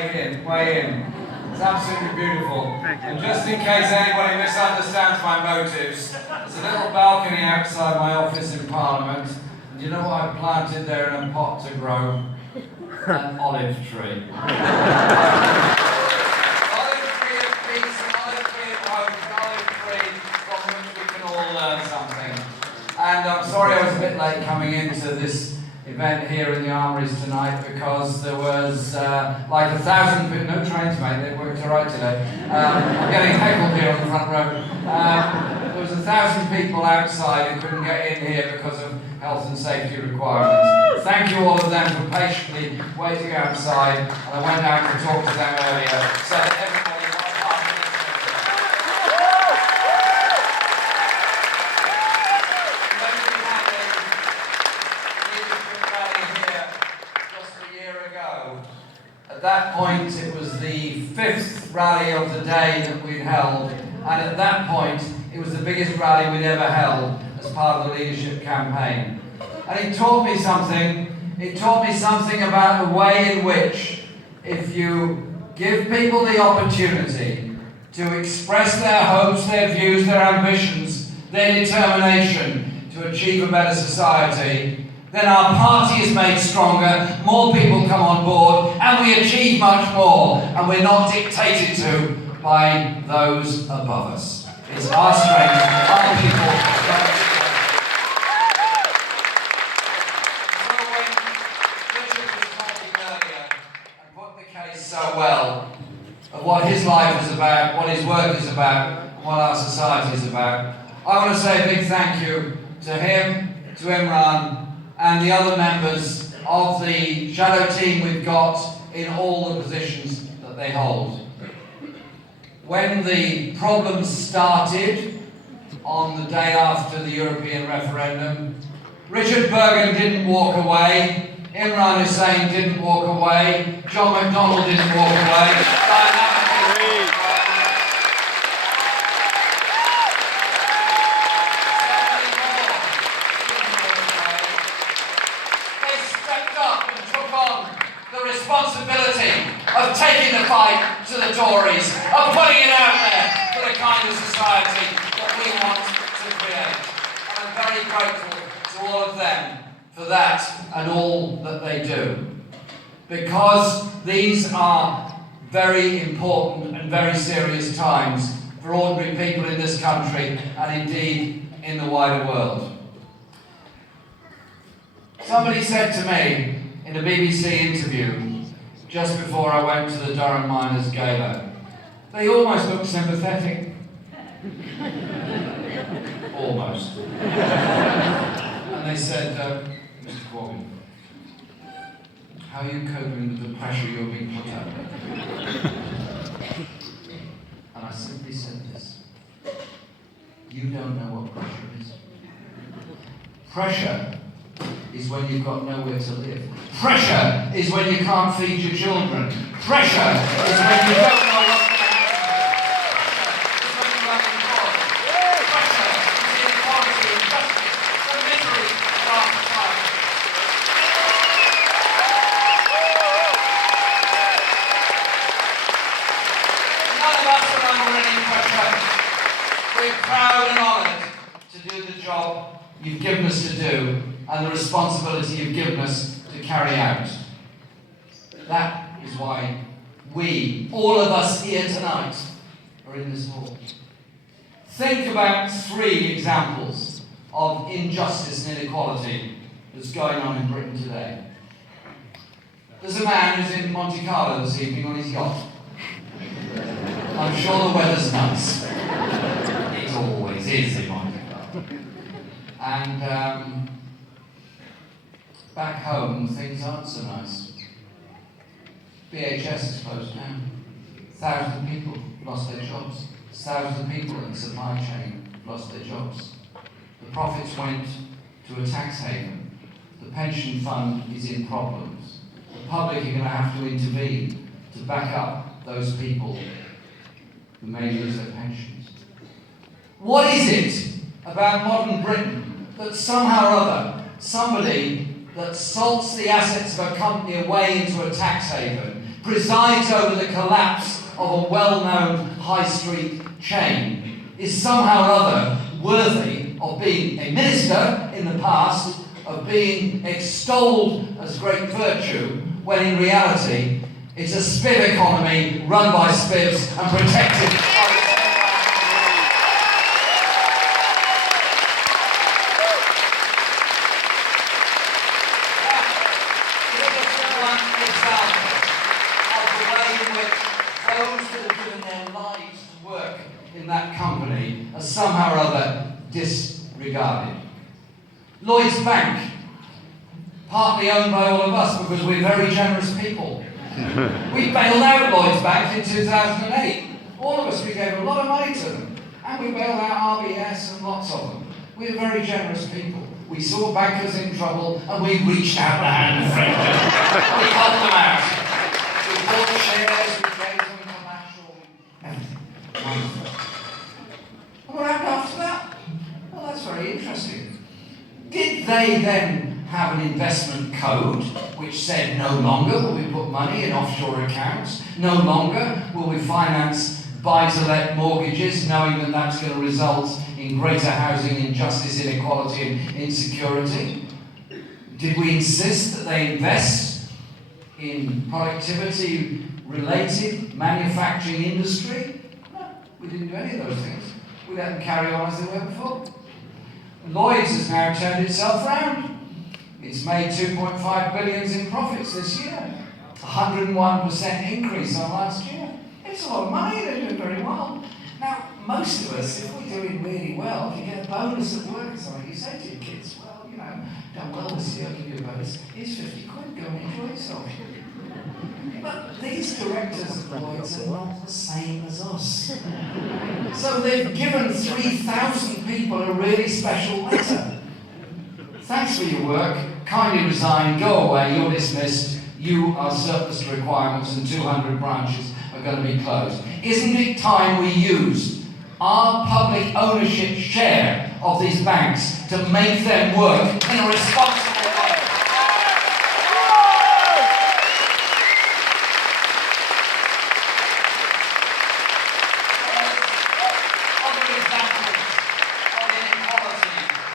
Way in. It's absolutely beautiful. And just in case anybody misunderstands my motives, there's a little balcony outside my office in Parliament. And you know what I've planted there in a pot to grow? An olive tree. Olive tree of peace, an olive tree of hope, an olive tree from which we can all learn something. And I'm sorry I was a bit late coming into this event here in the Armouries tonight because there was like 1,000 people, no trains mate, they worked alright today. I'm getting heckled here on the front row. There was 1,000 people outside who couldn't get in here because of health and safety requirements. Thank you all of them for patiently waiting outside, and I went out to talk to them earlier so that everybody got part of this. At that point, it was the 5th rally of the day that we'd held, and at that point, it was the biggest rally we'd ever held as part of the leadership campaign. And it taught me something. It taught me something about the way in which, if you give people the opportunity to express their hopes, their views, their ambitions, their determination to achieve a better society, then our party is made stronger, more people come on board, and we achieve much more, and we're not dictated to by those above us. It's our strength, our people. So when Richard was talking earlier and put the case so well of what his life is about, what his work is about, and what our society is about, I want to say a big thank you to him, to Imran, and the other members of the shadow team we've got in all the positions that they hold. When the problems started on the day after the European referendum, Richard Bergen didn't walk away, Imran Hussain didn't walk away, John McDonnell didn't walk away. Responsibility of taking the fight to the Tories, of putting it out there for the kind of society that we want to create. And I'm very grateful to all of them for that and all that they do. Because these are very important and very serious times for ordinary people in this country and indeed in the wider world. Somebody said to me in a BBC interview just before I went to the Durham Miners' Gala, they almost looked sympathetic. Almost. And they said, Mr. Corbyn, how are you coping with the pressure you're being put under? And I simply said this: you don't know what pressure is. Pressure is when you've got nowhere to live. Pressure is when you can't feed your children. Pressure is when you don't know what to do. Pressure is when you're unemployed. Pressure is inequality, injustice, the misery of our society. None of us are under any pressure. We're proud and honoured to do the job you've given us to do, and the responsibility you've given us to carry out. That is why we, all of us here tonight, are in this hall. Think about 3 examples of injustice and inequality that's going on in Britain today. There's a man who's in Monte Carlo this evening on his yacht. I'm sure the weather's nice. It always is in Monte Carlo. And back home, things aren't so nice. BHS is closed down. 1,000 people lost their jobs. 1,000 people in the supply chain lost their jobs. The profits went to a tax haven. The pension fund is in problems. The public are going to have to intervene to back up those people who may lose their pensions. What is it about modern Britain that somehow or other, somebody that salts the assets of a company away into a tax haven presides over the collapse of a well-known high street chain, is somehow or other worthy of being a minister in the past, of being extolled as great virtue, when in reality it's a spiv economy run by spivs and protected by those that have given their lives to work in that company are somehow or other disregarded. Lloyds Bank, partly owned by all of us because we're very generous people. We bailed out Lloyds Bank in 2008. All of us, we gave a lot of money to them. And we bailed out RBS and lots of them. We're very generous people. We saw bankers in trouble and we reached out the hand of friendship. We helped them out. We bought shares, we gave them collateral, everything. Wonderful. And what happened after that? Well, that's very interesting. Did they then have an investment code which said no longer will we put money in offshore accounts, no longer will we finance buy-to-let mortgages, knowing that that's going to result in greater housing injustice, inequality and insecurity? Did we insist that they invest in productivity-related manufacturing industry? No, we didn't do any of those things. We let them carry on as they were before. Lloyds has now turned itself round. It's made 2.5 billion in profits this year, 101% increase on last year. It's a lot of money, they're doing very well. Now, most of us, if we're doing really well, if you get a bonus at work or something, you say to your kids, well, you know, done well this year, I'll give you a bonus. Here's 50 quid, go and enjoy yourself. But these directors of Lloyds are not the same as us. So they've given 3,000 people a really special letter. Thanks for your work, kindly resign, go away, you're dismissed, you are surplus to requirements and 200 branches are going to be closed. Isn't it time we used our public ownership share of these banks to make them work in a responsible way? Other examples